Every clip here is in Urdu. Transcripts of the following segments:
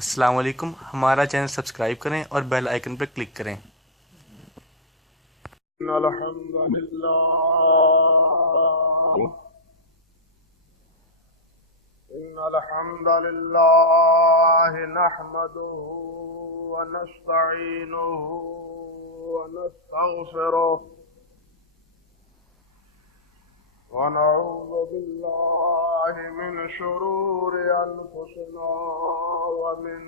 السلام علیکم، ہمارا چینل سبسکرائب کریں اور بیل آئیکن پر کلک کریں۔ إن الحمد لله نحمده ونستعينه ونستغفره ونعوذ بالله من شرور أنفسنا ومن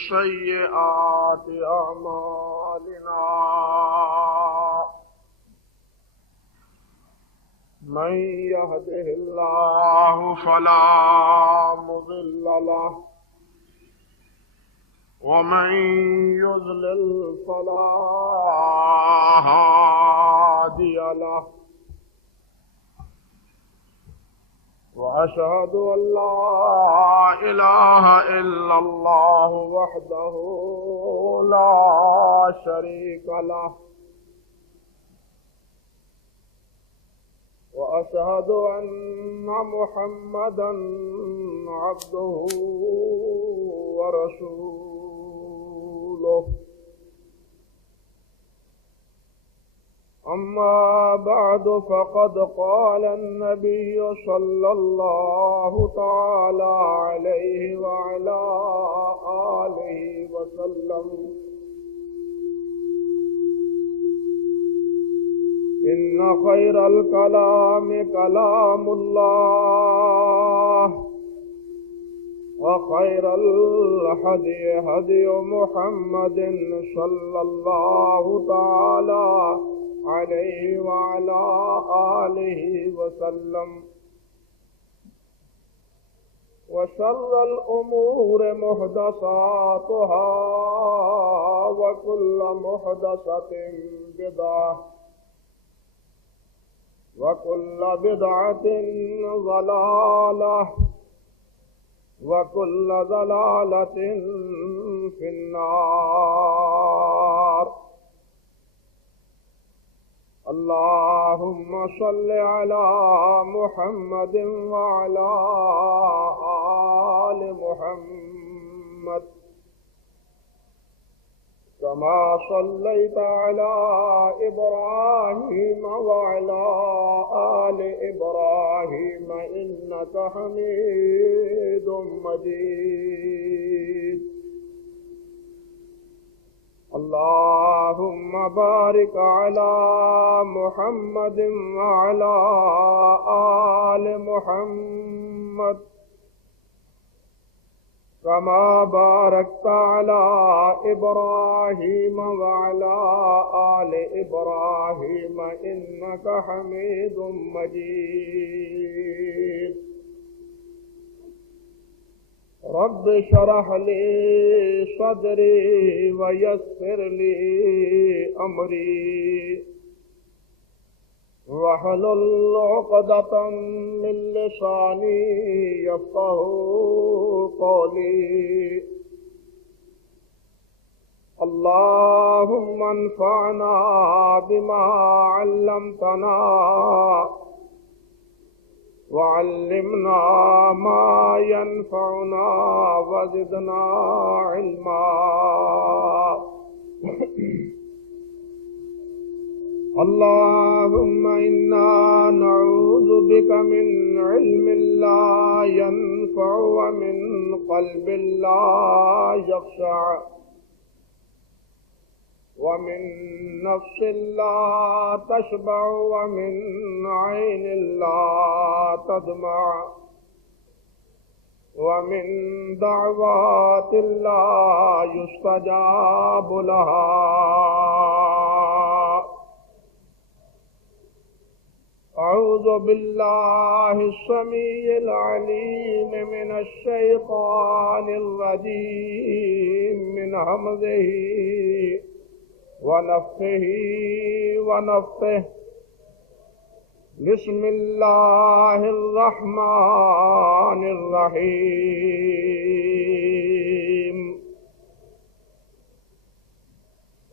سيئات أعمالنا، من يهده الله فلا مضل له ومن يضلل فلا هادي له، وأشهد أن لا إله إلا الله وحده لا شريك له، وأشهد أن محمدا عبده ورسوله، أما بعد فقد قال النبي صلى الله تعالى عليه وعلى آله وسلم: إن خير الكلام كلام الله، وخير الهدي هدي محمد صلى الله تعالى عليه وعلى آله وسلم، وشر الأمور محدثاتها، وكل محدثة بدعة، وكل بدعة ضلالة، وكل ضلالة في النار۔ اللهم صل على محمد وعلى آل محمد كما صليت على إبراهيم وعلى آل إبراهيم إنك حميد مجيد۔ اللهم بارك على محمد وعلى آل محمد كما باركت على إبراهيم وعلى آل إبراهيم إنك حميد مجيد۔ رب اشرح لي صدري ويسر لي أمري واحلل عقدة من لساني يفقهوا قولي۔ اللهم انفعنا بما علمتنا وعلمنا ما ينفعنا وزدنا علما۔ اللهم إنا نعوذ بك من علم لا ينفع ومن قلب لا يخشع ومن نفس لا تشبع ومن عين لا تدمع ومن دعوات لا يستجاب لها۔ أعوذ بالله السميع العليم من الشيطان الرجيم من همزه ونفخه ونفثه۔ بسم الله الرحمن الرحيم۔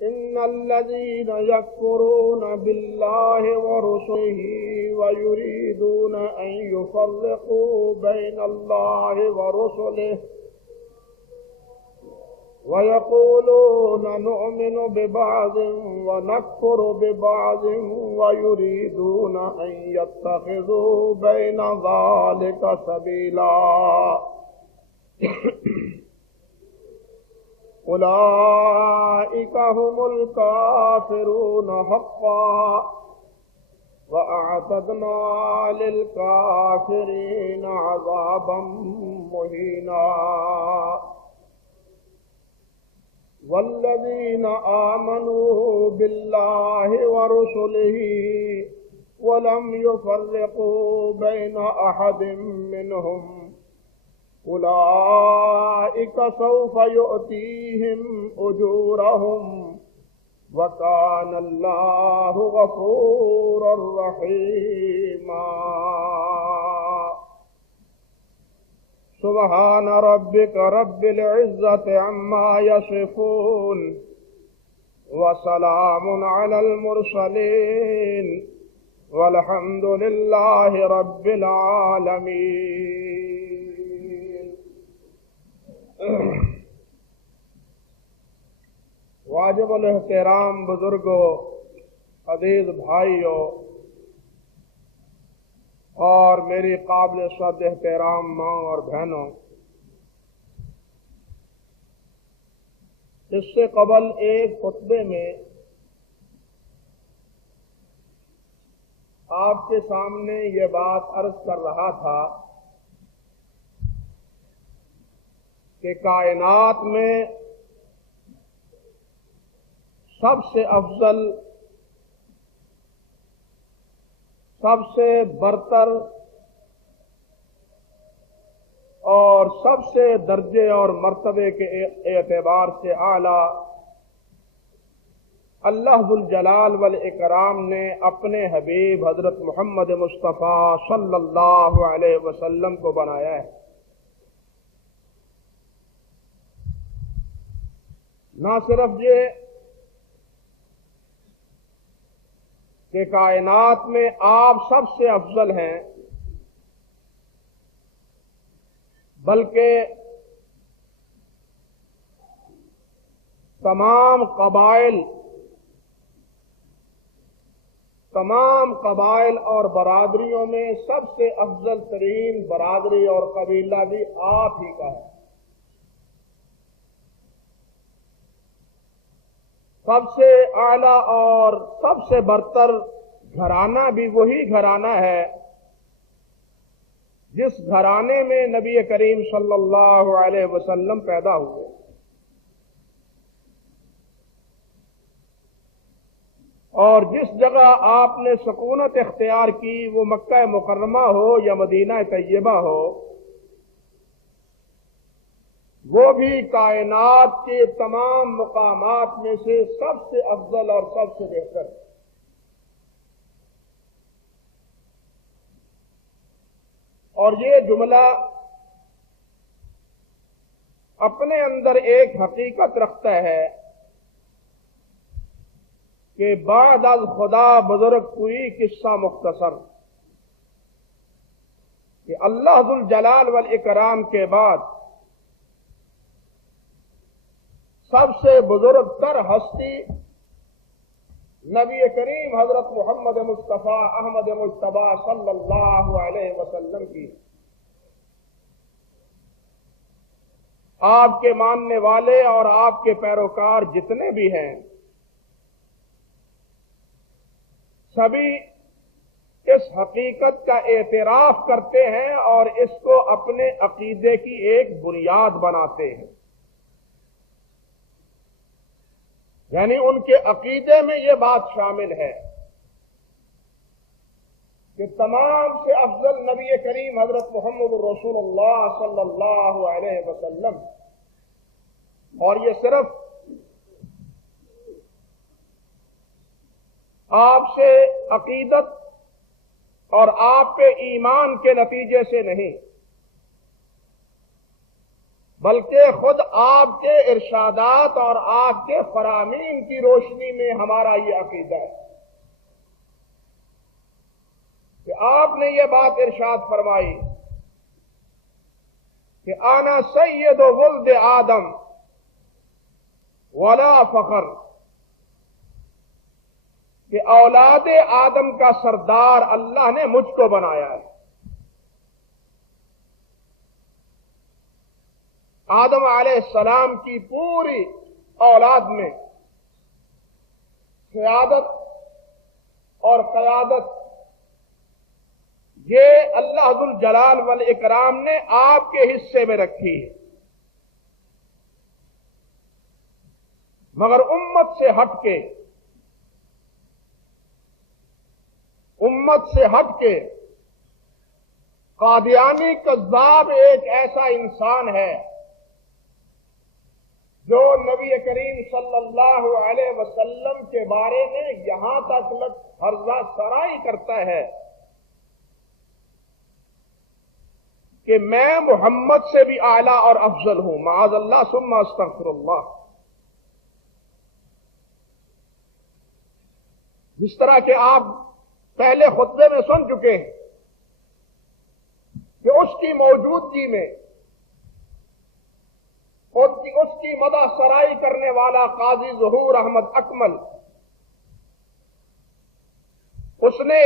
إن الذين يكفرون بالله ورسله ويريدون أن يفرقوا بين الله ورسله وَيَقُولُونَ نُؤْمِنُ بِبَعْضٍ وَنَكْفُرُ بِبَعْضٍ وَيُرِيدُونَ أَن يَتَّخِذُوا بَيْنَ ذَلِكَ سَبِيلًا أُولَئِكَ هُمُ الْكَافِرُونَ حَقًّا وَأَعْتَدْنَا لِلْكَافِرِينَ عَذَابًا مُهِينًا والذین آمنوا باللہ ورسلہ ولم یفرقوا بین احد منہم اولئک سوف یؤتیہم اجورہم وکان اللہ غفورا رحیما سبحان ربک رب العزت عما یصفون وسلام علی المرسلین والحمد للہ رب العالمین۔ واجب الاحترام بزرگوں، عزیز بھائیوں اور میری قابل صد احترام ماں اور بہنوں، اس سے قبل ایک خطبے میں آپ کے سامنے یہ بات عرض کر رہا تھا کہ کائنات میں سب سے افضل، سب سے برتر اور سب سے درجے اور مرتبے کے اعتبار سے اعلیٰ اللہ ذو الجلال والاکرام نے اپنے حبیب حضرت محمد مصطفیٰ صلی اللہ علیہ وسلم کو بنایا ہے۔ نہ صرف یہ کہ کائنات میں آپ سب سے افضل ہیں، بلکہ تمام قبائل اور برادریوں میں سب سے افضل ترین برادری اور قبیلہ بھی آپ ہی کا ہے۔ سب سے اعلیٰ اور سب سے برتر گھرانہ بھی وہی گھرانہ ہے جس گھرانے میں نبی کریم صلی اللہ علیہ وسلم پیدا ہوئے۔ اور جس جگہ آپ نے سکونت اختیار کی، وہ مکہ مکرمہ ہو یا مدینہ طیبہ ہو، وہ بھی کائنات کے تمام مقامات میں سے سب سے افضل اور سب سے بہتر ہے۔ اور یہ جملہ اپنے اندر ایک حقیقت رکھتا ہے کہ بعد از خدا بزرگ کوئی قصہ مختصر، کہ اللہ ذو الجلال والاکرام کے بعد سب سے بزرگ تر ہستی نبی کریم حضرت محمد مصطفیٰ احمد مجتبی صلی اللہ علیہ وسلم کی۔ آپ کے ماننے والے اور آپ کے پیروکار جتنے بھی ہیں، سبھی اس حقیقت کا اعتراف کرتے ہیں اور اس کو اپنے عقیدے کی ایک بنیاد بناتے ہیں۔ یعنی ان کے عقیدے میں یہ بات شامل ہے کہ تمام سے افضل نبی کریم حضرت محمد رسول اللہ صلی اللہ علیہ وسلم، اور یہ صرف آپ سے عقیدت اور آپ پہ ایمان کے نتیجے سے نہیں، بلکہ خود آپ کے ارشادات اور آپ کے فرامین کی روشنی میں ہمارا یہ عقیدہ ہے کہ آپ نے یہ بات ارشاد فرمائی کہ آنا سید ولد آدم ولا فخر کہ اولاد آدم کا سردار اللہ نے مجھ کو بنایا ہے. آدم علیہ السلام کی پوری اولاد میں سیادت اور قیادت یہ اللہ ذو الجلال والاکرام نے آپ کے حصے میں رکھی ہے. مگر امت سے ہٹ کے قادیانی کذاب ایک ایسا انسان ہے جو نبی کریم صلی اللہ علیہ وسلم کے بارے میں یہاں تک ہرزہ سرائی کرتا ہے کہ میں محمد سے بھی اعلیٰ اور افضل ہوں. معاذ اللہ ثم استغفر اللہ. جس طرح کہ آپ پہلے خطبے میں سن چکے ہیں کہ اس کی موجودگی میں اس کی مدح سرائی کرنے والا قاضی ظہور احمد اکمل اس نے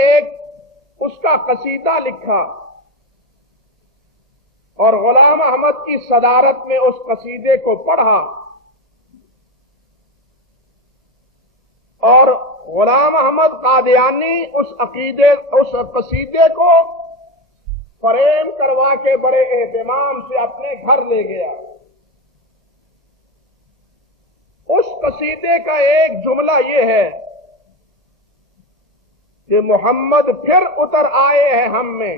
اس کا قصیدہ لکھا اور غلام احمد کی صدارت میں اس قصیدے کو پڑھا اور غلام احمد قادیانی اس قصیدے کو فریم کروا کے بڑے اہتمام سے اپنے گھر لے گیا. اس قصیدے کا ایک جملہ یہ ہے کہ محمد پھر اتر آئے ہیں ہم میں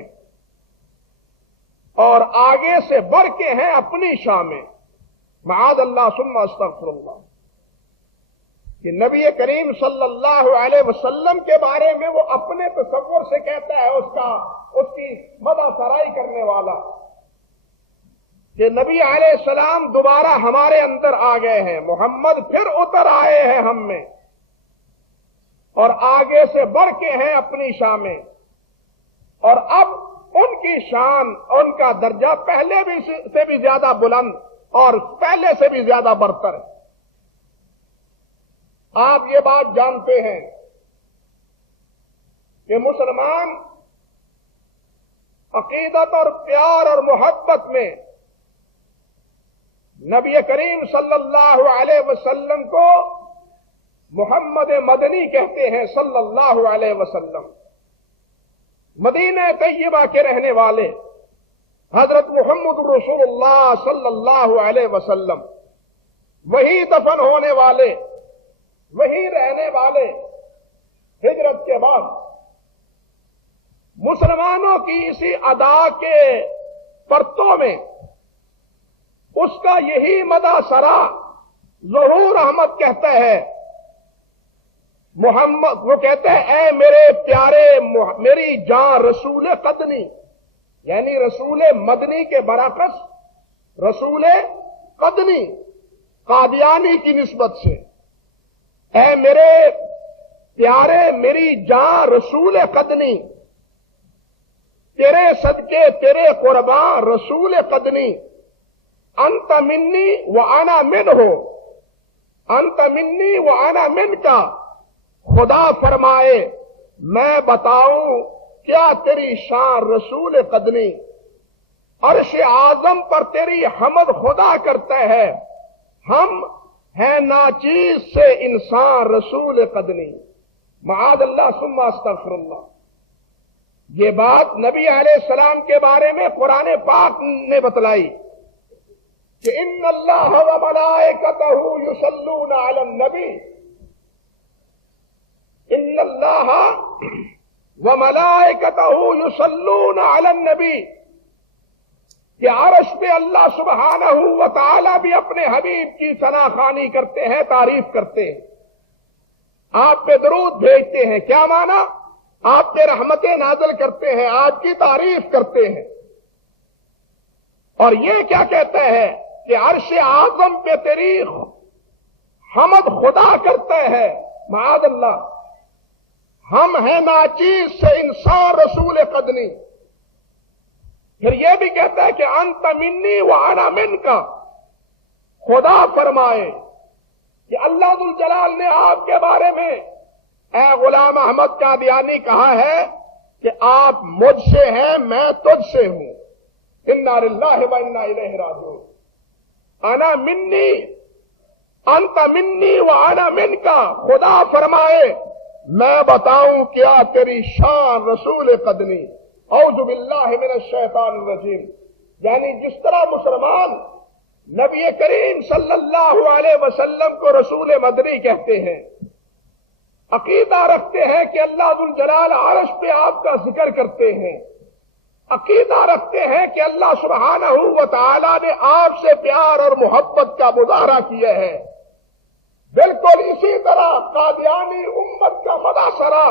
اور آگے سے بڑھ کے ہیں اپنی شان میں. معاذ اللہ ثم استغفر اللہ. کہ نبی کریم صلی اللہ علیہ وسلم کے بارے میں وہ اپنے تصور سے کہتا ہے اس کی مدح سرائی کرنے والا کہ نبی علیہ السلام دوبارہ ہمارے اندر آ گئے ہیں, محمد پھر اتر آئے ہیں ہم میں اور آگے سے بڑھ کے ہیں اپنی شان میں, اور اب ان کی شان ان کا درجہ پہلے سے بھی زیادہ بلند اور پہلے سے بھی زیادہ برتر ہے. آپ یہ بات جانتے ہیں کہ مسلمان عقیدت اور پیار اور محبت میں نبی کریم صلی اللہ علیہ وسلم کو محمد مدنی کہتے ہیں صلی اللہ علیہ وسلم. مدینہ طیبہ کے رہنے والے حضرت محمد رسول اللہ صلی اللہ علیہ وسلم, وہی دفن ہونے والے, وہی رہنے والے, ہجرت کے بعد مسلمانوں کی اسی ادا کے پرتوں میں اس کا یہی مدح سرا ظہور احمد کہتا ہے. محمد وہ کہتے ہیں اے میرے پیارے میری جان رسول قدنی, یعنی رسول مدنی کے برعکس رسول قدنی قادیانی کی نسبت سے, اے میرے پیارے میری جان رسول قدنی, تیرے صدقے تیرے قرباں رسول قدنی, انت منی و انا منہ, انت منی و انا من کا, خدا فرمائے میں بتاؤں کیا تیری شان رسول قدنی, عرش اعظم پر تیری حمد خدا کرتا ہے, ہم ہے ناچیز سے انسان رسول قدنی. معاذ اللہ ثم استغفر اللہ. یہ بات نبی علیہ السلام کے بارے میں قرآن پاک نے بتلائی کہ ان اللہ و ملائکتہ یصلون علی النبی, ان اللہ و ملائکتہ یصلون علی النبی, کہ عرش پہ اللہ سبحانہ و تعالی بھی اپنے حبیب کی ثناخوانی کرتے ہیں, تعریف کرتے ہیں, آپ پہ درود بھیجتے ہیں. کیا معنی؟ آپ پہ رحمتیں نازل کرتے ہیں, آپ کی تعریف کرتے ہیں. اور یہ کیا کہتا ہے کہ عرش اعظم پہ تیری حمد خدا کرتا ہے. معاذ اللہ, ہم ہیں ناچیز سے انسان رسول قدنی. پھر یہ بھی کہتا ہے کہ انت منی و انا من کا, خدا فرمائے کہ اللہ ذو الجلال نے آپ کے بارے میں اے غلام احمد قادیانی کہا ہے کہ آپ مجھ سے ہیں، میں تجھ سے ہوں، انا للہ و انا الیہ راجعون، انا منی انت منی و انا منکا۔ خدا فرمائے میں بتاؤں کیا تیری شان رسول قدنی، اعوذ باللہ من الشیطان الرجیم۔ یعنی جس طرح مسلمان نبی کریم صلی اللہ علیہ وسلم کو رسول مدنی کہتے ہیں، عقیدہ رکھتے ہیں کہ اللہ ذو الجلال عرش پہ آپ کا ذکر کرتے ہیں، عقیدہ رکھتے ہیں کہ اللہ سبحانہ و تعالی نے آپ سے پیار اور محبت کا مظاہرہ کیا ہے، بالکل اسی طرح قادیانی امت کا مداثرہ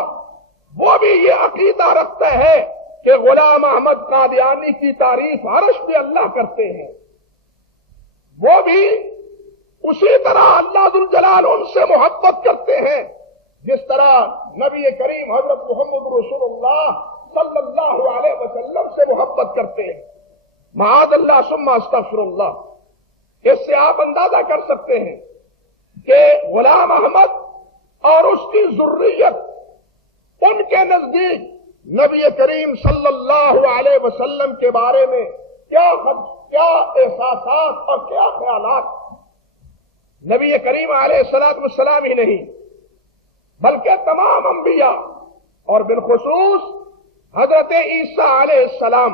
وہ بھی یہ عقیدہ رکھتا ہے کہ غلام احمد قادیانی کی تعریف عرش پہ اللہ کرتے ہیں، وہ بھی اسی طرح اللہ ذو الجلال ان سے محبت کرتے ہیں جس طرح نبی کریم حضرت محمد رسول اللہ صلی اللہ علیہ وسلم سے محبت کرتے ہیں۔ معاذ اللہ ثم استغفر اللہ۔ اس سے آپ اندازہ کر سکتے ہیں کہ غلام احمد اور اس کی ذریت ان کے نزدیک نبی کریم صلی اللہ علیہ وسلم کے بارے میں کیا احساسات اور کیا خیالات۔ نبی کریم علیہ السلام ہی نہیں بلکہ تمام انبیاء اور بالخصوص حضرت عیسیٰ علیہ السلام،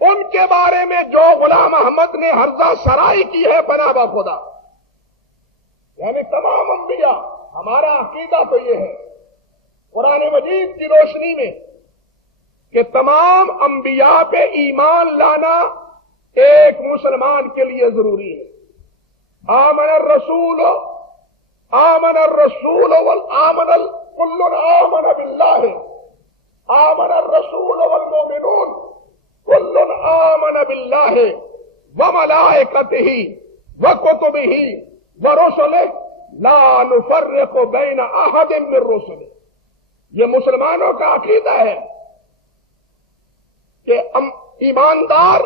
ان کے بارے میں جو غلام احمد نے ہرزہ سرائی کی ہے بنا با خدا، یعنی تمام انبیاء، ہمارا عقیدہ تو یہ ہے قرآن مجید کی روشنی میں کہ تمام انبیاء پہ ایمان لانا ایک مسلمان کے لیے ضروری ہے۔ آمن الرسول كل آمن بالله، آمن الرسول والمؤمنون كل آمن بالله وملائكته وكتبه ورسله لا نفرق بين احد من رسله۔ یہ مسلمانوں کا عقیدہ ہے کہ ایماندار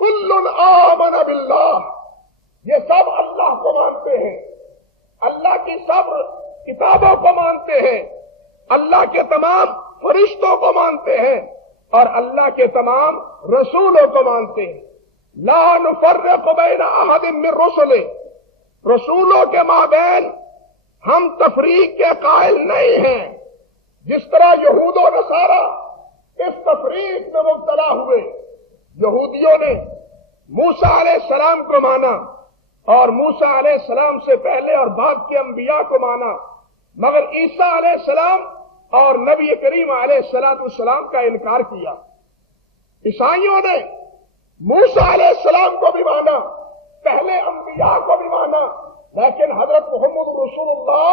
کل آمن باللہ، یہ سب اللہ کو مانتے ہیں، اللہ کی سب کتابوں کو مانتے ہیں، اللہ کے تمام فرشتوں کو مانتے ہیں اور اللہ کے تمام رسولوں کو مانتے ہیں۔ لا نفرق بین احد من رسلہ، رسولوں کے مابین ہم تفریق کے قائل نہیں ہیں۔ جس طرح یہود و نصارہ اس تفریق میں مبتلا ہوئے، یہودیوں نے موسیٰ علیہ السلام کو مانا اور موسیٰ علیہ السلام سے پہلے اور بعد کے انبیاء کو مانا، مگر عیسیٰ علیہ السلام اور نبی کریم علیہ السلام کا انکار کیا۔ عیسائیوں نے موسیٰ علیہ السلام کو بھی مانا، پہلے انبیاء کو بھی مانا، لیکن حضرت محمد رسول اللہ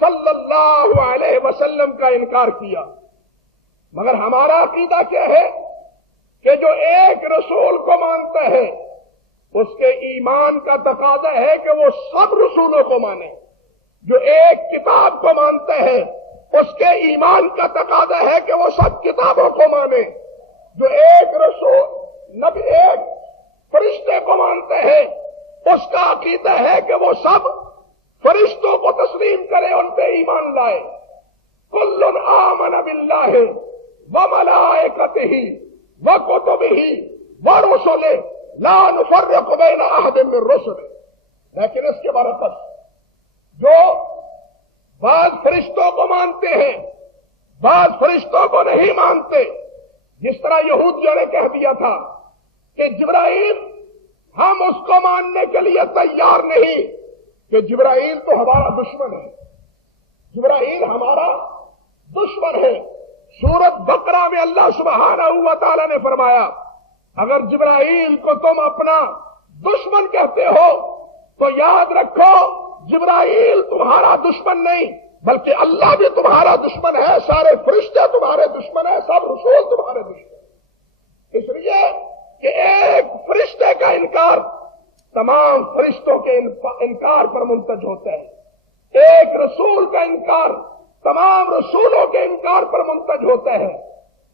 صلی اللہ علیہ وسلم کا انکار کیا۔ مگر ہمارا عقیدہ کیا ہے کہ جو ایک رسول کو مانتا ہے اس کے ایمان کا تقاضا ہے کہ وہ سب رسولوں کو مانے، جو ایک کتاب کو مانتا ہے اس کے ایمان کا تقاضا ہے کہ وہ سب کتابوں کو مانے، جو ایک رسول نبی ایک فرشتے کو مانتے ہیں اس کا عقیدہ ہے کہ وہ سب فرشتوں کو تسلیم کرے، ان پہ ایمان لائے۔ کل آمن باللہ وملائکتہ وکتبہ ورسلہ لا نفرق بین احد من رسلہ۔ لیکن اس کے برعکس جو بعض فرشتوں کو مانتے ہیں بعض فرشتوں کو نہیں مانتے، جس طرح یہودیوں نے کہہ دیا تھا کہ جبرائیل ہم اس کو ماننے کے لیے تیار نہیں، کہ جبرائیل تو ہمارا دشمن ہے، جبرائیل ہمارا دشمن ہے۔ سورۃ بقرہ میں اللہ سبحانہ و تعالی نے فرمایا اگر جبرائیل کو تم اپنا دشمن کہتے ہو تو یاد رکھو جبرائیل تمہارا دشمن نہیں بلکہ اللہ بھی تمہارا دشمن ہے، سارے فرشتے تمہارے دشمن ہیں، سب رسول تمہارے دشمن ہیں۔ اس لیے کہ ایک فرشتے کا انکار تمام فرشتوں کے انکار پر منتج ہوتا ہے، ایک رسول کا انکار تمام رسولوں کے انکار پر منتج ہوتا ہے،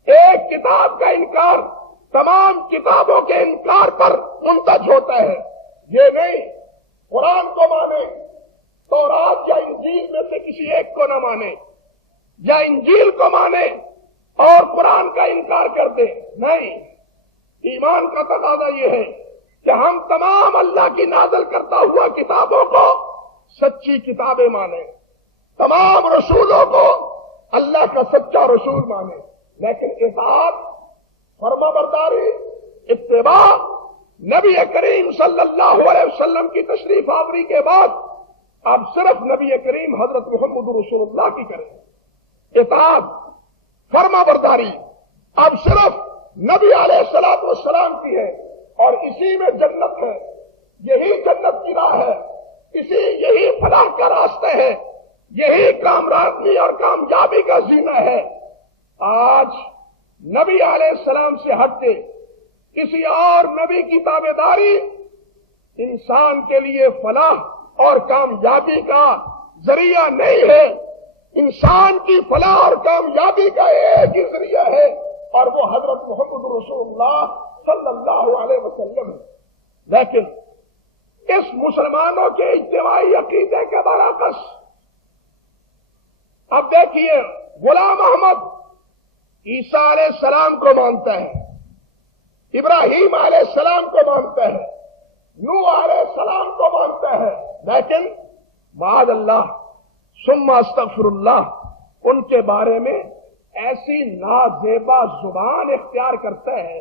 ایک کتاب کا انکار تمام کتابوں کے انکار پر منتج ہوتا ہے۔ یہ نہیں قرآن کو مانے کو نہ مانے یا انجیل کو مانے اور قرآن کا انکار کر دے. نہیں، ایمان کا تقاضا یہ ہے کہ ہم تمام اللہ کی نازل کرتا ہوا کتابوں کو سچی کتابیں مانیں، تمام رسولوں کو اللہ کا سچا رسول مانیں، لیکن اطاعت، فرما برداری، اتباع نبی کریم صلی اللہ علیہ وسلم کی تشریف آوری کے بعد اب صرف نبی کریم حضرت محمد رسول اللہ کی کریں. اطاعت، فرما برداری اب صرف نبی علیہ الصلوۃ والسلام کی ہے، اور اسی میں جنت ہے، یہی جنت کی راہ ہے، یہی فلاح کا راستہ ہے، یہی کامرانی اور کامیابی کا زینہ ہے. آج نبی علیہ السلام سے ہٹ کے کسی اور نبی کی تابعداری انسان کے لیے فلاح اور کامیابی کا ذریعہ نہیں ہے. انسان کی فلاح اور کامیابی کا ایک ہی ذریعہ ہے، اور وہ حضرت محمد رسول اللہ صلی اللہ علیہ وسلم ہے. لیکن اس مسلمانوں کے اجتماعی عقیدے کے برعکس اب دیکھیے، غلام احمد عیسیٰ علیہ السلام کو مانتا ہے، ابراہیم علیہ السلام کو مانتا ہے، نوح علیہ السلام کو مانتا ہے، لیکن معاذ اللہ ثم استغفر اللہ ان کے بارے میں ایسی نازیبا زبان اختیار کرتا ہے،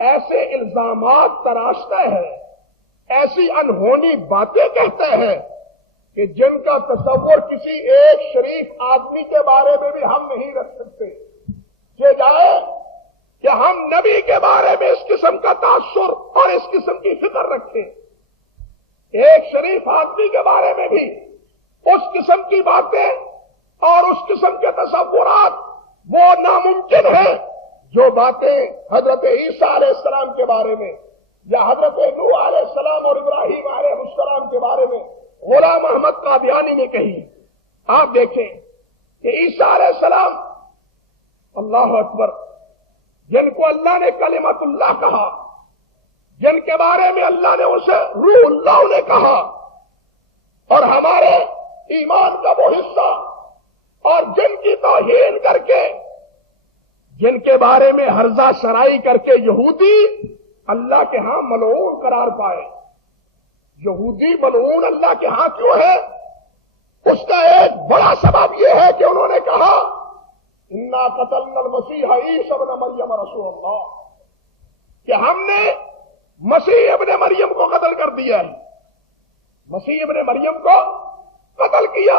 ایسے الزامات تراشتا ہے، ایسی انہونی باتیں کہتا ہے کہ جن کا تصور کسی ایک شریف آدمی کے بارے میں بھی ہم نہیں رکھ سکتے. یہ جائے کہ ہم نبی کے بارے میں اس قسم کا تاثر اور اس قسم کی فکر رکھیں. ایک شریف آدمی کے بارے میں بھی اس قسم کی باتیں اور اس قسم کے تصورات وہ ناممکن ہیں جو باتیں حضرت عیسیٰ علیہ السلام کے بارے میں یا حضرت نوح علیہ السلام اور ابراہیم علیہ السلام کے بارے میں غلام احمد قادیانی نے کہی. آپ دیکھیں کہ عیسیٰ علیہ السلام، اللہ اکبر، جن کو اللہ نے کلمت اللہ کہا، جن کے بارے میں اللہ نے اسے روح اللہ نے کہا، اور ہمارے ایمان کا وہ حصہ، اور جن کی توہین کر کے، جن کے بارے میں ہرزہ سرائی کر کے یہودی اللہ کے ہاں ملعون قرار پائے. یہودی ملعون اللہ کے ہاں کیوں ہے؟ اس کا ایک بڑا سبب یہ ہے کہ انہوں نے کہا انا قتلنا المسیح عیسی ابن مریم رسول اللہ، کہ ہم نے مسیح ابن مریم کو قتل کر دیا ہے، مسیح ابن مریم کو قتل کیا.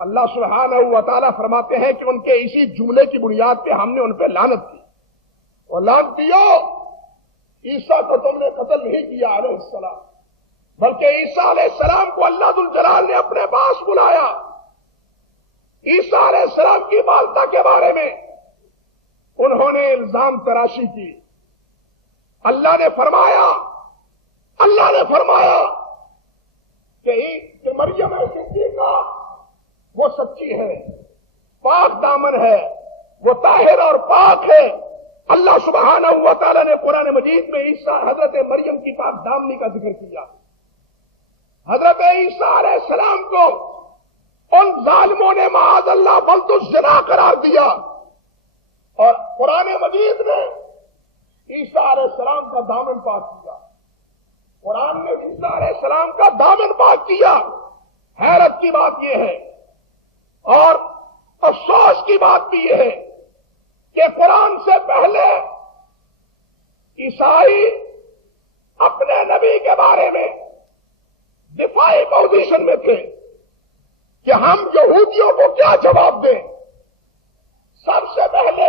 اللہ سبحانہ و تعالیٰ فرماتے ہیں کہ ان کے اسی جملے کی بنیاد پہ ہم نے ان پہ لعنت کی. اور لعنتیو، عیسیٰ کو تم نے قتل نہیں کیا علیہ السلام، بلکہ عیسیٰ علیہ السلام کو اللہ ذوالجلال نے اپنے پاس بلایا. عیسیٰ علیہ السلام کی والدہ کے بارے میں انہوں نے الزام تراشی کی. اللہ نے فرمایا کہ مریم صدیقہ وہ سچی ہے، پاک دامن ہے، وہ طاہر اور پاک ہے. اللہ سبحانہ و تعالیٰ نے قرآن مجید میں حضرت مریم کی پاک دامنی کا ذکر کیا. حضرت عیسیٰ علیہ السلام کو ان ظالموں نے معاذ اللہ بلد الزنا قرار دیا، اور قرآن مجید نے عیسیٰ علیہ السلام کا دامن پاک کیا. قرآن نے عیسیٰ علیہ السلام کا دامن پاک کیا. حیرت کی بات یہ ہے اور افسوس کی بات بھی یہ ہے کہ قرآن سے پہلے عیسائی اپنے نبی کے بارے میں دفاعی پوزیشن میں تھے کہ ہم یہودیوں کو کیا جواب دیں. سب سے پہلے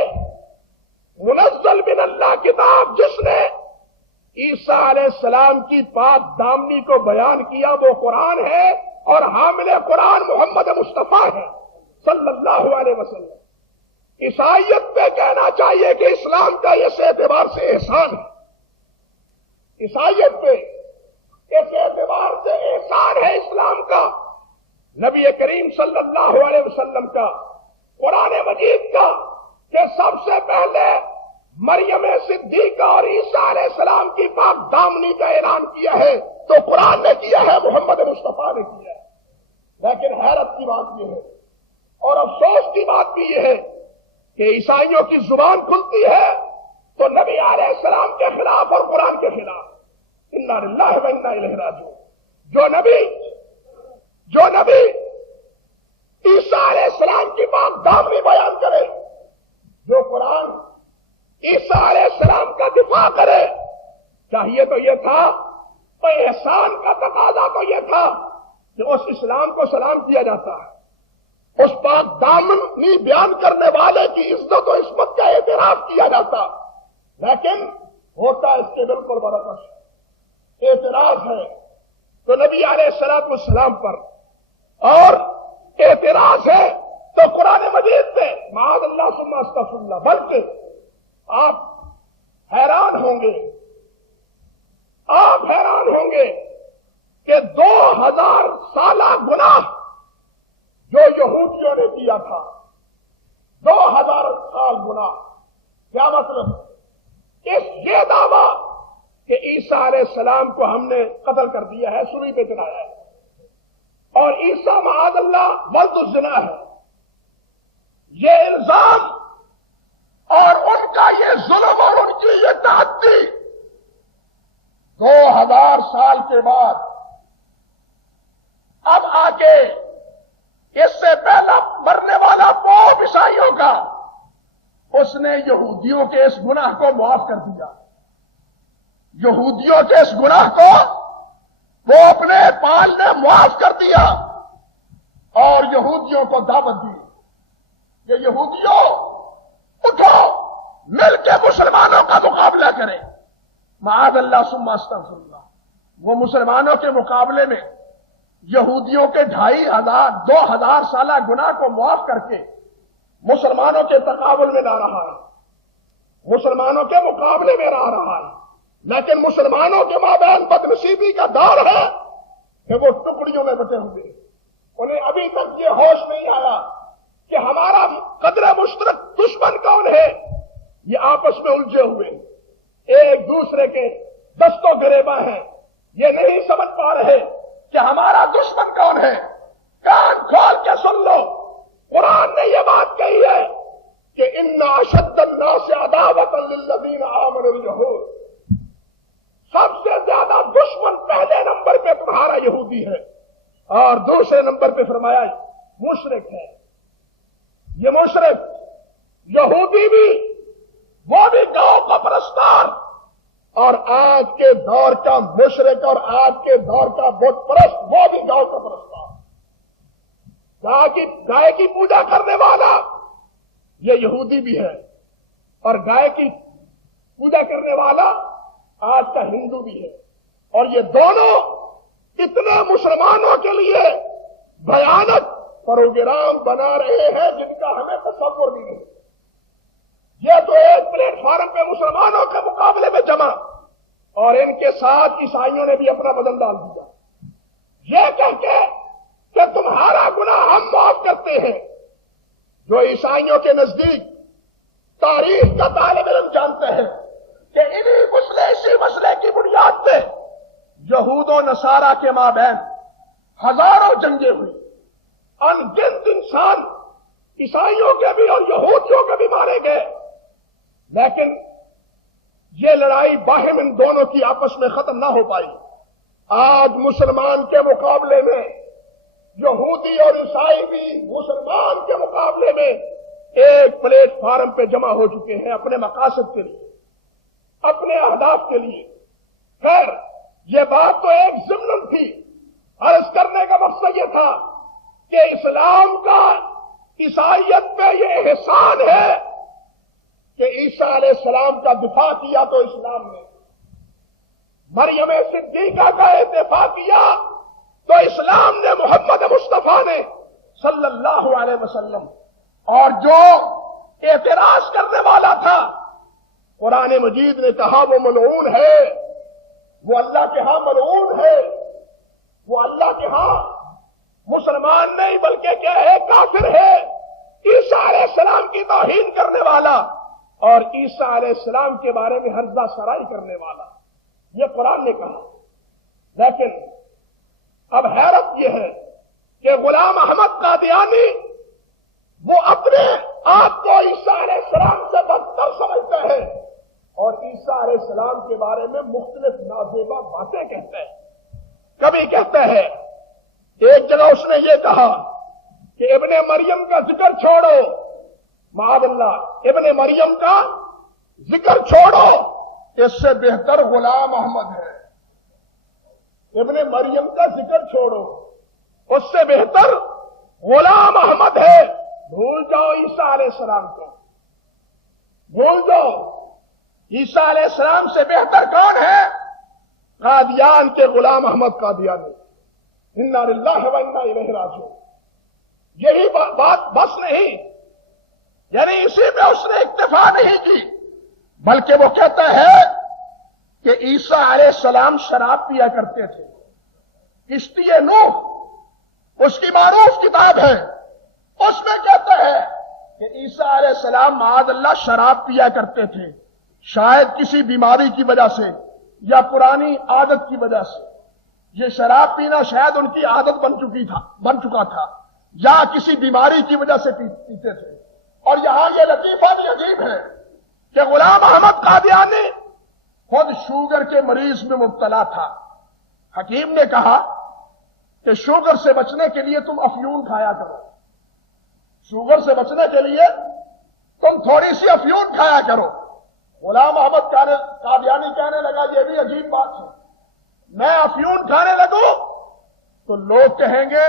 منزل من اللہ کتاب جس نے عیسیٰ علیہ السلام کی پاک دامنی کو بیان کیا وہ قرآن ہے، اور حامل قرآن محمد مصطفیٰ ہے صلی اللہ علیہ وسلم. عیسائیت پہ کہنا چاہیے کہ اسلام کا اس اعتبار سے احسان ہے. عیسائیت پہ اس اعتبار سے احسان ہے اسلام کا، نبی کریم صلی اللہ علیہ وسلم کا، قرآن مجید کا، کہ سب سے پہلے مریم صدیقہ اور عیسیٰ علیہ السلام کی پاک دامنی کا اعلان کیا ہے تو قرآن نے کیا ہے، محمد مصطفیٰ نے کیا ہے. لیکن حیرت کی بات یہ ہے اور افسوس کی بات بھی یہ ہے کہ عیسائیوں کی زبان کھلتی ہے تو نبی علیہ السلام کے خلاف اور قرآن کے خلاف، انا للہ و انا الیہ راجعون۔ جو نبی عیسیٰ علیہ السلام کی پاک دامنی بیان کرے، جو قرآن عیسیٰ علیہ السلام کا دفاع کرے، چاہیے تو یہ تھا، تو احسان کا تقاضا تو یہ تھا کہ اس اسلام کو سلام کیا جاتا ہے، اس پاک دامنی بیان کرنے والے کی عزت و عصمت کا اعتراف کیا جاتا، لیکن ہوتا اس کے بالکل برعکس۔ اعتراض ہے تو نبی علیہ السلام پر، اور اعتراض ہے تو قرآن مجید سے، معاذ اللہ ثم استغفر اللہ۔ بلکہ آپ حیران ہوں گے کہ 2000 سالہ گناہ جو یہودیوں نے کیا تھا، 2000 سال گناہ، کیا مطلب؟ یہ دعویٰ کہ عیسیٰ علیہ السلام کو ہم نے قتل کر دیا ہے، سولی پہ چڑھایا ہے، اور عیسیٰ معاذ اللہ ولد الزنا ہے، یہ الزام اور ان کا یہ ظلم اور ان کی یہ تعدی 2000 سال کے بعد اب آ کے اس سے پہلا مرنے والا پوپ عیسائیوں کا، اس نے یہودیوں کے اس گناہ کو معاف کر دیا۔ یہودیوں کے اس گناہ کو وہ اپنے پال نے معاف کر دیا اور یہودیوں کو دعوت دی کہ یہودیوں اٹھو، مل کے مسلمانوں کا مقابلہ کریں۔ معاذ اللہ ثم استغفر اللہ۔ وہ مسلمانوں کے مقابلے میں یہودیوں کے 2000 سالہ گناہ کو معاف کر کے مسلمانوں کے تقابل میں لا رہا ہے، مسلمانوں کے مقابلے میں لا رہا ہے، لیکن مسلمانوں کے مابین بدنصیبی کا دور ہے کہ وہ ٹکڑیوں میں بٹے ہوئے، انہیں ابھی تک یہ ہوش نہیں آیا کہ ہمارا قدر مشترک دشمن کون ہے۔ یہ آپس میں الجھے ہوئے ایک دوسرے کے دست و گریباں ہیں، یہ نہیں سمجھ پا رہے کہ ہمارا دشمن کون ہے۔ کان کھول کے سن لو، قرآن نے یہ بات کہی ہے کہ ان اشد الناس عداوۃ للذین آمنوا الیہود، سب سے زیادہ دشمن پہلے نمبر پہ تمہارا یہودی ہے، اور دوسرے نمبر پہ فرمایا مشرک ہے۔ یہ مشرک یہودی بھی، وہ بھی گاؤں کا پرستار، اور آج کے دور کا مشرک اور آج کے دور کا بت پرست، وہ بھی گاؤں کا پرستار، گائے کی پوجا کرنے والا یہ یہودی بھی ہے، اور گائے کی پوجا کرنے والا آج کا ہندو بھی ہے، اور یہ دونوں اتنے مسلمانوں کے لیے بھیانک پروگرام بنا رہے ہیں جن کا ہمیں تصور بھی نہیں۔ یہ تو ایک پلیٹ فارم پہ مسلمانوں کے مقابلے میں جمع، اور ان کے ساتھ عیسائیوں نے بھی اپنا وزن ڈال دیا، یہ کہہ کے کہ تمہارا گناہ ہم معاف کرتے ہیں۔ جو عیسائیوں کے نزدیک تاریخ کا طالب علم جانتے ہیں کہ اسی مسئلے کی بنیاد پہ یہود و نصارہ کے مابین ہزاروں جنگیں ہوئی، ان گنت انسان عیسائیوں کے بھی اور یہودیوں کے بھی مارے گئے، لیکن یہ لڑائی باہم ان دونوں کی آپس میں ختم نہ ہو پائی۔ آج مسلمان کے مقابلے میں یہودی اور عیسائی بھی مسلمان کے مقابلے میں ایک پلیٹ فارم پہ جمع ہو چکے ہیں اپنے مقاصد کے لیے، اپنے اہداف کے لیے۔ خیر، یہ بات تو ایک ضمن تھی، عرض کرنے کا مقصد یہ تھا کہ اسلام کا عیسائیت پہ یہ احسان ہے کہ عیسیٰ علیہ السلام کا دفاع کیا تو اسلام نے، مریم صدیقہ کا دفاع کیا تو اسلام نے، محمد مصطفیٰ نے صلی اللہ علیہ وسلم، اور جو اعتراض کرنے والا تھا قرآن مجید نے کہا وہ ملعون ہے، وہ اللہ کے ہاں ملعون ہے، وہ اللہ کے ہاں مسلمان نہیں بلکہ کیا ہے، کافر ہے، عیسیٰ علیہ السلام کی توہین کرنے والا اور عیسیٰ علیہ السلام کے بارے میں ہرزہ سرائی کرنے والا، یہ قرآن نے کہا۔ لیکن اب حیرت یہ ہے کہ غلام احمد قادیانی وہ اپنے آپ کو عیسیٰ علیہ السلام سے بدتر سمجھتا ہے اور عیسیٰ علیہ السلام کے بارے میں مختلف نازیبا باتیں کہتا ہے. کبھی کہتا ہے، ایک جگہ اس نے یہ کہا کہ ابن مریم کا ذکر چھوڑو، معاذ اللہ، ابن مریم کا ذکر چھوڑو، اس سے بہتر غلام احمد ہے. ابن مریم کا ذکر چھوڑو، اس سے بہتر غلام احمد ہے. بھول جاؤ عیسیٰ علیہ السلام کو، بھول جاؤ. عیسیٰ علیہ السلام سے بہتر کون ہے؟ قادیان کے غلام احمد قادیانی. انا للہ و انا الیہ راجعون. یہی بات بس نہیں، یعنی اسی میں اس نے اکتفا نہیں کی، بلکہ وہ کہتا ہے کہ عیسیٰ علیہ السلام شراب پیا کرتے تھے. کشتی نوح اس کی معروف کتاب ہے، اس میں کہتا ہے کہ عیسیٰ علیہ السلام معاذ اللہ شراب پیا کرتے تھے، شاید کسی بیماری کی وجہ سے یا پرانی عادت کی وجہ سے. یہ شراب پینا شاید ان کی عادت بن چکا تھا یا کسی بیماری کی وجہ سے پیتے تھے. اور یہاں یہ لطیفہ بھی عجیب ہے کہ غلام احمد قادیانی خود شوگر کے مریض میں مبتلا تھا. حکیم نے کہا کہ شوگر سے بچنے کے لیے تم افیون کھایا کرو، شوگر سے بچنے کے لیے تم تھوڑی سی افیون کھایا کرو. غلام احمد قادیانی کہنے لگا یہ بھی عجیب بات ہے، میں افیون کھانے لگوں تو لوگ کہیں گے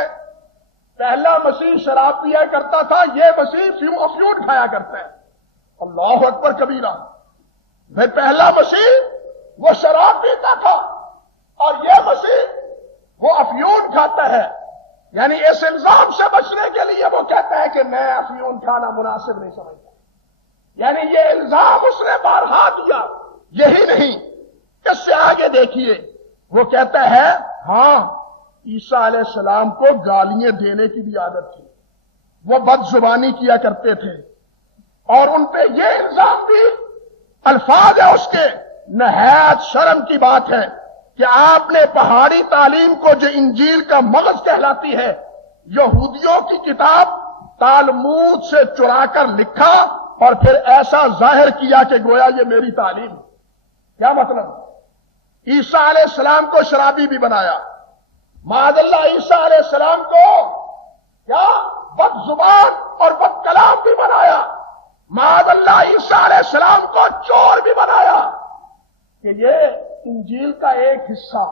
پہلا مسیح شراب پیا کرتا تھا، یہ مسیح افیون کھایا کرتا ہے. اللہ اکبر کبیرہ. میں پہلا مسیح وہ شراب پیتا تھا اور یہ مسیح وہ افیون کھاتا ہے. یعنی اس الزام سے بچنے کے لیے وہ کہتا ہے کہ میں افیون کھانا مناسب نہیں سمجھتا. یعنی یہ الزام اس نے بارہا دیا. یہی نہیں، اس سے آگے دیکھیے، وہ کہتا ہے ہاں عیسیٰ علیہ السلام کو گالیاں دینے کی بھی عادت تھی، وہ بد زبانی کیا کرتے تھے. اور ان پہ یہ الزام بھی الفاظ ہے اس کے، نہایت شرم کی بات ہے کہ آپ نے پہاڑی تعلیم کو جو انجیل کا مغز کہلاتی ہے، یہودیوں کی کتاب تالمود سے چرا کر لکھا اور پھر ایسا ظاہر کیا کہ گویا یہ میری تعلیم. کیا مطلب؟ عیسیٰ علیہ السلام کو شرابی بھی بنایا، معاذ اللہ عیسیٰ علیہ السلام کو کیا بد زبان اور بد کلام بھی بنایا، معاذ اللہ عیسیٰ علیہ السلام کو چور بھی بنایا. کہ یہ انجیل کا ایک حصہ،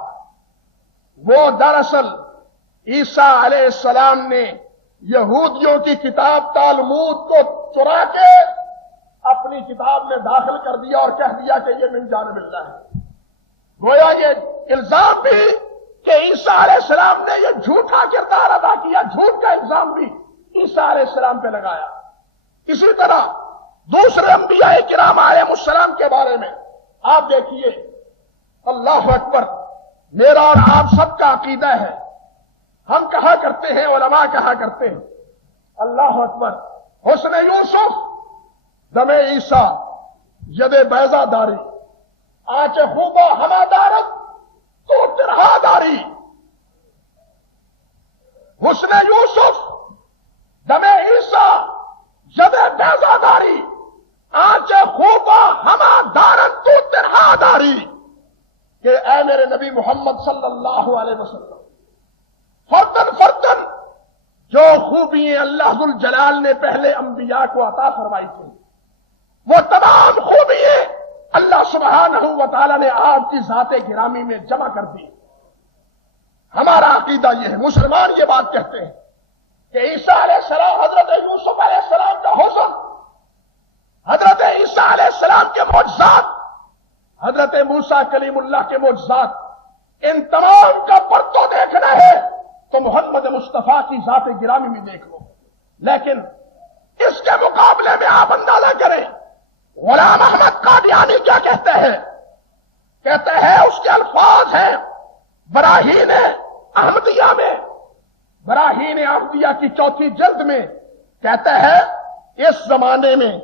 وہ دراصل عیسیٰ علیہ السلام نے یہودیوں کی کتاب تالمود کو چرا کے اپنی کتاب میں داخل کر دیا اور کہہ دیا کہ یہ من جانب اللہ ہے. گویا یہ الزام بھی کہ عیسیٰ علیہ السلام نے یہ جھوٹا کردار ادا کیا، جھوٹ کا الزام بھی عیسیٰ علیہ السلام پہ لگایا. اسی طرح دوسرے انبیاء کرام علیہ السلام کے بارے میں آپ دیکھیے، اللہ اکبر، میرا اور آپ سب کا عقیدہ ہے، ہم کہا کرتے ہیں، علماء کہا کرتے ہیں، اللہ اکبر، حسن یوسف دم عیسیٰ ید بیضا داری، آنچ خوبا ہما دارت تو ترہا داری. حسن یوسف دم عیسیٰ ید بیضا داری، آنچ خوبا ہما دارت تو ترہا داری. کہ اے میرے نبی محمد صلی اللہ علیہ وسلم، فردن فردن جو خوبیاں اللہ ذوالجلال نے پہلے انبیاء کو عطا فرمائی تھی، وہ تمام خوبیاں اللہ سبحانہ و تعالی نے آپ کی ذات گرامی میں جمع کر دی. ہمارا عقیدہ یہ ہے، مسلمان یہ بات کہتے ہیں کہ عیسیٰ علیہ السلام، حضرت یوسف علیہ السلام کا حسن، حضرت عیسیٰ علیہ السلام کے معجزات، حضرت موسیٰ کلیم اللہ کے معجزات، ان تمام کا پرتو دیکھنا ہے تو محمد مصطفیٰ کی ذات گرامی میں دیکھ لو. لیکن اس کے مقابلے میں آپ اندازہ کریں غلام احمد قادیانی کیا کہتے ہیں. کہتے ہیں، اس کے الفاظ ہیں براہین احمدیہ میں، براہین احمدیہ کی 4 جلد میں کہتا ہے اس زمانے میں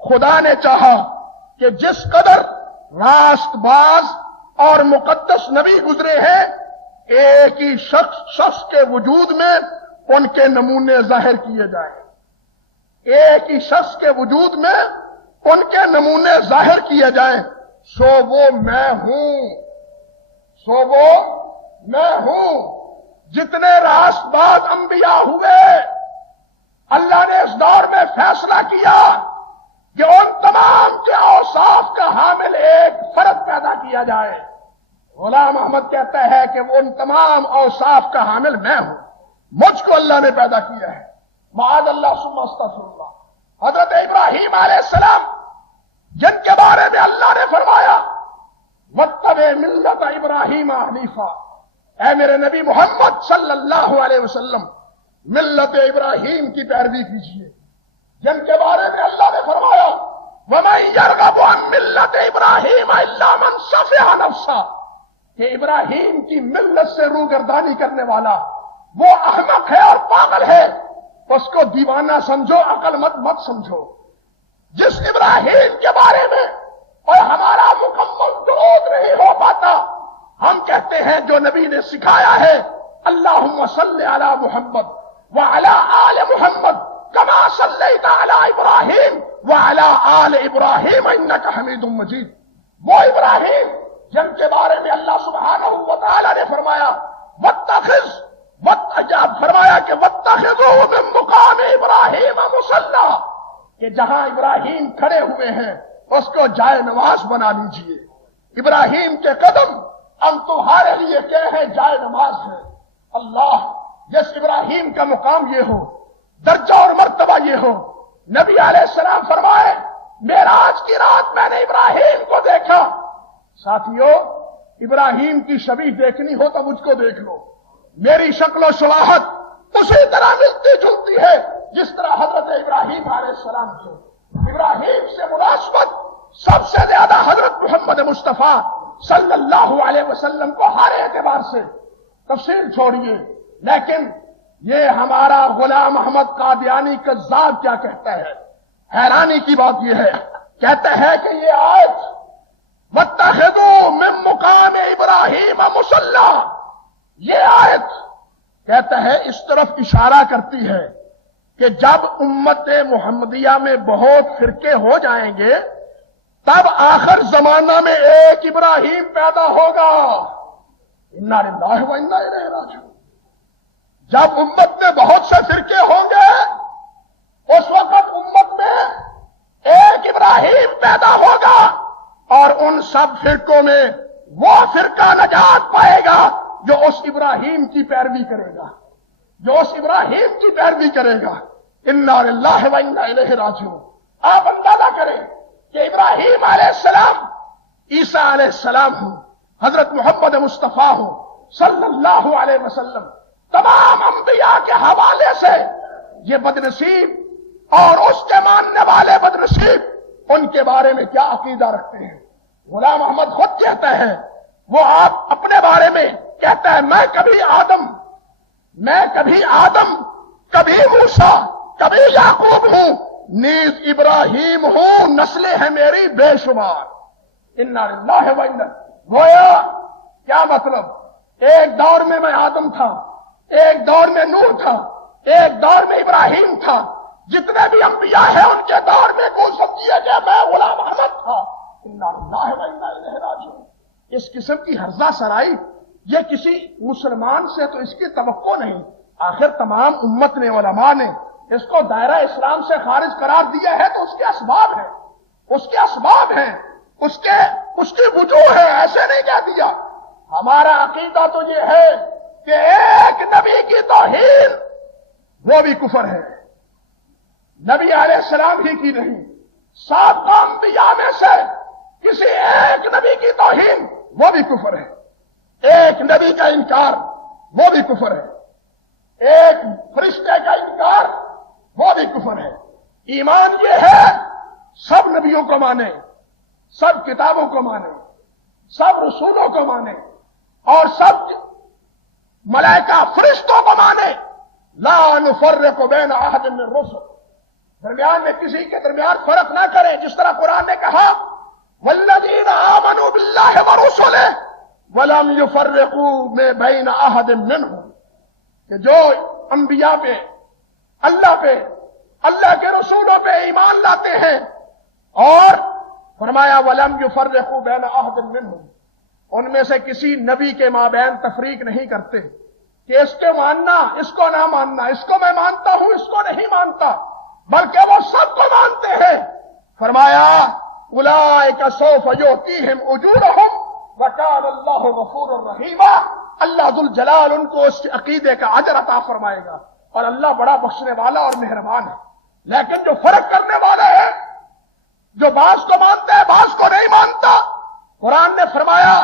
خدا نے چاہا کہ جس قدر راست باز اور مقدس نبی گزرے ہیں، ایک ہی شخص کے وجود میں ان کے نمونے ظاہر کیے جائیں، ایک ہی شخص کے وجود میں ان کے نمونے ظاہر کیے جائیں، سو وہ میں ہوں، سو وہ میں ہوں۔ جتنے راست باز انبیاء ہوئے، اللہ نے اس دور میں فیصلہ کیا کہ ان تمام کے اوصاف کا حامل ایک فرد پیدا کیا جائے۔ غلام احمد کہتا ہے کہ وہ ان تمام اوصاف کا حامل میں ہوں، مجھ کو اللہ نے پیدا کیا ہے۔ معاذ اللہ ثم استغفر اللہ۔ حضرت ابراہیم علیہ السلام جن کے بارے میں اللہ نے فرمایا واتبع ملت ابراہیم حنیفا، اے میرے نبی محمد صلی اللہ علیہ وسلم ملت ابراہیم کی پیروی کیجیے، جن کے بارے میں اللہ نے فرمایا وَمَن يَرْغَبُ عَن مِّلَّةِ إِبْرَاهِيمَ إِلَّا مَن سَفِهَ نَفْسَهُ، کہ ابراہیم کی ملت سے روگردانی کرنے والا وہ احمق ہے اور پاگل ہے، اس کو دیوانہ سمجھو، عقل مت سمجھو۔ جس ابراہیم کے بارے میں اور ہمارا مکمل درود نہیں ہو پاتا، ہم کہتے ہیں جو نبی نے سکھایا ہے اللہم صلی علی محمد وعلی آل محمد کما صلیت علی ابراہیم وعلی آل ابراہیم انک حمید مجید، وہ ابراہیم جن کے بارے میں اللہ سبحانہ وتعالی نے فرمایا فرمایا کہ واتخذوا من مقام ابراہیم مصلی، کہ جہاں ابراہیم کھڑے ہوئے ہیں اس کو جائے نماز بنا لیجئے۔ ابراہیم کے قدم ہم تمہارے لیے کہے ہیں جائے نماز ہے۔ اللہ جس ابراہیم کا مقام یہ ہو، درجہ اور مرتبہ یہ ہو، نبی علیہ السلام فرمائے معراج کی رات میں نے ابراہیم کو دیکھا۔ ساتھیو، ابراہیم کی شبیہ دیکھنی ہو تو مجھ کو دیکھ لو، میری شکل و شباہت اسی طرح ملتی جلتی ہے جس طرح حضرت ابراہیم علیہ السلام تھے۔ ابراہیم سے مناسبت سب سے زیادہ حضرت محمد مصطفیٰ صلی اللہ علیہ وسلم کو ہر اعتبار سے، تفصیل چھوڑیے، لیکن یہ ہمارا غلام احمد قادیانی کذاب کیا کہتا ہے، حیرانی کی بات یہ ہے، کہتا ہے کہ یہ آیت واتخذوا من مقام ابراہیم مصلی، یہ آیت کہتا ہے اس طرف اشارہ کرتی ہے کہ جب امت محمدیہ میں بہت فرقے ہو جائیں گے تب آخر زمانہ میں ایک ابراہیم پیدا ہوگا۔ انا للہ و انا الیہ راجعون۔ جب امت میں بہت سے فرقے ہوں گے اس وقت امت میں ایک ابراہیم پیدا ہوگا، اور ان سب فرقوں میں وہ فرقہ نجات پائے گا جو اس ابراہیم کی پیروی کرے گا، جو اس ابراہیم کی پیروی کرے گا۔ انا للہ و انا الیہ راجعون۔ آپ اندازہ کریں کہ ابراہیم علیہ السلام، عیسیٰ علیہ السلام ہوں، حضرت محمد مصطفیٰ ہوں صلی اللہ علیہ وسلم، تمام انبیاء کے حوالے سے یہ بدنصیب اور اس کے ماننے والے بدنصیب ان کے بارے میں کیا عقیدہ رکھتے ہیں۔ غلام احمد خود کہتا ہے، وہ آپ اپنے بارے میں کہتا ہے میں کبھی آدم کبھی موسیٰ کبھی یعقوب ہوں، نیز ابراہیم ہوں، نسلیں ہیں میری بے شمار۔ انا للہ و انا، گویا کیا مطلب، ایک دور میں میں آدم تھا، ایک دور میں نوح تھا، ایک دور میں ابراہیم تھا، جتنے بھی انبیاء ہیں ان کے دور میں کو سمجھیے کہ میں غلام احمد تھا۔ انا للہ و انا الیہ راجعون۔ اس قسم کی ہرزہ سرائی یہ کسی مسلمان سے تو اس کی توقع نہیں۔ آخر تمام امت نے، علماء نے اس کو دائرہ اسلام سے خارج قرار دیا ہے تو اس کے اسباب ہیں، اس کی وجوہ ہے، ایسے نہیں کہہ دیا۔ ہمارا عقیدہ تو یہ ہے کہ ایک نبی کی توہین وہ بھی کفر ہے، نبی علیہ السلام ہی کی نہیں، سابقہ انبیاء میں سے کسی ایک نبی کی توہین وہ بھی کفر ہے، ایک نبی کا انکار وہ بھی کفر ہے، ایک فرشتے کا انکار وہ بھی کفر ہے۔ ایمان یہ ہے سب نبیوں کو مانے، سب کتابوں کو مانے، سب رسولوں کو مانے، اور سب ملائکہ فرشتوں کو مانے، لا نفرق بین احد من الرسل، درمیان میں کسی کے درمیان فرق نہ کریں، جس طرح قرآن نے کہا والذین آمنوا باللہ ورسلہ ولم یفرقوا بین احد منہم، کہ جو انبیاء پہ، اللہ پہ، اللہ کے رسولوں پہ ایمان لاتے ہیں، اور فرمایا وَلَمْ يُفَرِّقُوا بَيْنَ أَحَدٍ مِّنْهُمْ، ان میں سے کسی نبی کے مابین تفریق نہیں کرتے کہ اس کو ماننا، اس کو نہ ماننا، اس کو میں مانتا ہوں، اس کو نہیں مانتا، بلکہ وہ سب کو مانتے ہیں۔ فرمایا اولئک سوف یؤتیہم اجورہم وکان اللہ غفورا رحیما، اللہ ذوالجلال ان کو اس عقیدے کا اجر عطا فرمائے گا، اور اللہ بڑا بخشنے والا اور مہربان ہے۔ لیکن جو فرق کرنے والا ہے، جو بعض کو مانتا ہے بعض کو نہیں مانتا، قرآن نے فرمایا،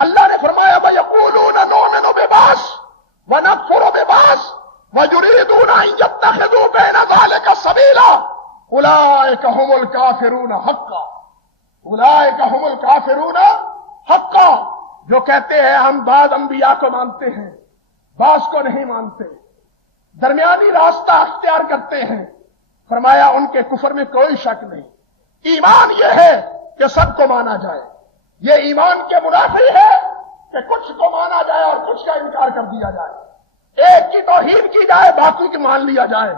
اللہ نے فرمایا وَيَقُولُونَ نُؤْمِنُ بِبَعْضٍ وَنَكْفُرُ بِبَعْضٍ وَيُرِيدُونَ أَن يَتَّخِذُوا بَيْنَ ذَلِكَ سَبِيلًا أُولَئِكَ هُمُ الْكَافِرُونَ حَقًّا، أُولَئِكَ هُمُ الْكَافِرُونَ حَقًّا، جو کہتے ہیں ہم بعض انبیاء کو مانتے ہیں بعض کو نہیں مانتے، درمیانی راستہ اختیار کرتے ہیں، فرمایا ان کے کفر میں کوئی شک نہیں۔ ایمان یہ ہے کہ سب کو مانا جائے، یہ ایمان کے منافی ہے کہ کچھ کو مانا جائے اور کچھ کا انکار کر دیا جائے، ایک کی توحید کی جائے باقی کی مان لیا جائے۔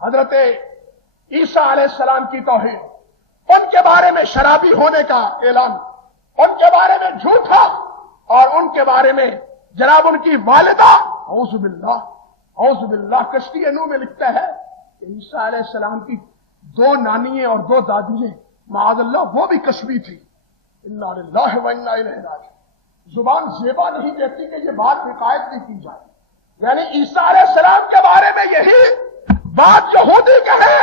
حضرت عیسیٰ علیہ السلام کی توحید، ان کے بارے میں شرابی ہونے کا اعلان، ان کے بارے میں جھوٹا، اور ان کے بارے میں جناب ان کی والدہ، اعوذ باللہ کشتی نوح میں لکھتا ہے کہ عیسیٰ علیہ السلام کی 2 نانییں اور 2 دادییں معاذ اللہ وہ بھی کشفی تھی۔ انا للہ و انا الیہ راجعون، زبان زیبا نہیں دیتی کہ یہ بات حقائق نہیں کی جائے، یعنی عیسیٰ علیہ السلام کے بارے میں یہی بات یہودی کہے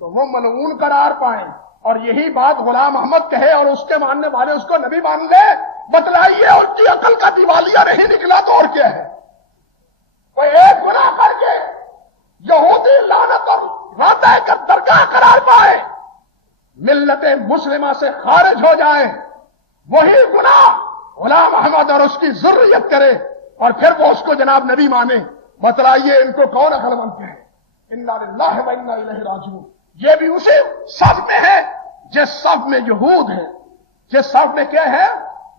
تو وہ ملعون قرار پائیں، اور یہی بات غلام احمد کہے اور اس کے ماننے والے اس کو نبی مان لے، بتلائیے ان کی عقل کا دیوالیہ نہیں نکلا تو اور کیا ہے؟ کوئی ایک گناہ کر کے یہودی لعنت اور وعدہ کر درگاہ قرار پائے، ملت مسلمہ سے خارج ہو جائیں، وہی گناہ غلام احمد اور اس کی ذریت کرے اور پھر وہ اس کو جناب نبی مانے، بتلائیے ان کو کون عقل مند کہے؟ انا للہ و انا الیہ راجعون۔ یہ بھی اسی صف میں ہے جس صف میں یہود ہیں، جس صف میں کیا ہے؟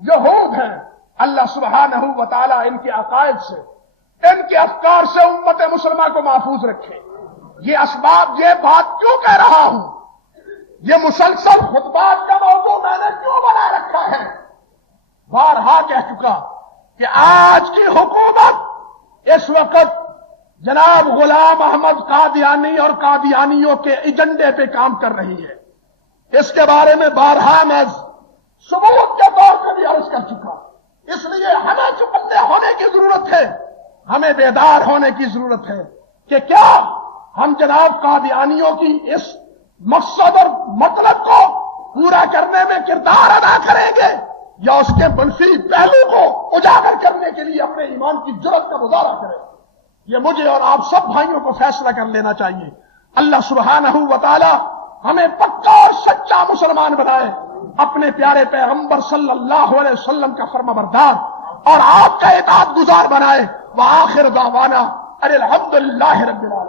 یہود ہیں۔ اللہ سبحانہ و تعالی ان کے عقائد سے، ان کے افکار سے امت مسلمہ کو محفوظ رکھے۔ یہ اسباب، یہ بات کیوں کہہ رہا ہوں، یہ مسلسل خطبات کا موضوع میں نے کیوں بنا رکھا ہے؟ بارہا کہہ چکا کہ آج کی حکومت اس وقت جناب غلام احمد قادیانی اور قادیانیوں کے ایجنڈے پہ کام کر رہی ہے۔ اس کے بارے میں بارہا میں ثبوت کے طور پہ بھی عرض کر چکا، اس لیے ہمیں چوکنے ہونے کی ضرورت ہے، ہمیں بیدار ہونے کی ضرورت ہے کہ کیا ہم جناب قادیانیوں کی اس مقصد اور مطلب کو پورا کرنے میں کردار ادا کریں گے، یا اس کے منفی پہلو کو اجاگر کرنے کے لیے اپنے ایمان کی جرأت کا مظاہرہ کریں گے۔ یہ مجھے اور آپ سب بھائیوں کو فیصلہ کر لینا چاہیے۔ اللہ سبحانہ و تعالی ہمیں پکا اور سچا مسلمان بنائے، اپنے پیارے پیغمبر صلی اللہ علیہ وسلم کا فرما بردار اور آپ کا اطاعت گزار بنائے۔ وآخر دعوانا ان الحمد للہ رب العالمین۔